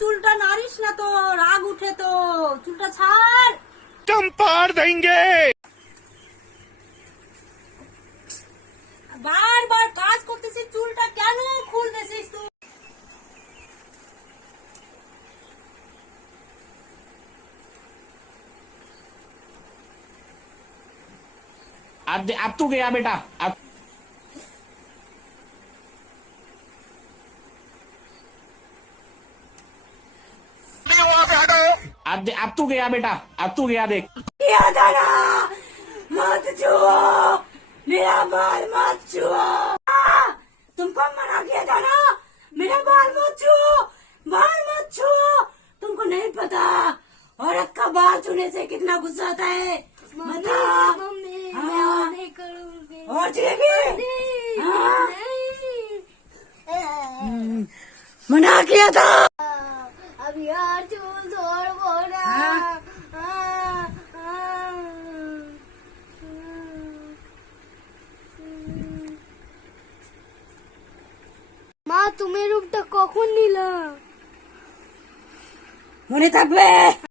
চুলটা নাড়িস না তো, রাগ উঠে তো, চুলটা ছাড়। চম্পার দেंगे। বারবার কাজ করতেছিস, চুলটা কেন খুলতেছিস তুই? अब तू गया बेटा। अब तू गया बेटा, अब तू गया देख। किया था ना, मत छुओ, मेरा बाल मत छुओ। तुमको मना किया था ना, मेरा बाल मत छुओ, बाल मत छुओ। तुमको नहीं पता औरत का बाल छूने से कितना गुस्सा आता है। बता। हाँ। और छुएगी? हाँ। मना किया था। अब यार चूल छोड़बो ना। মা তুমি রূপটা কখন নিলা? মনে থাকবে।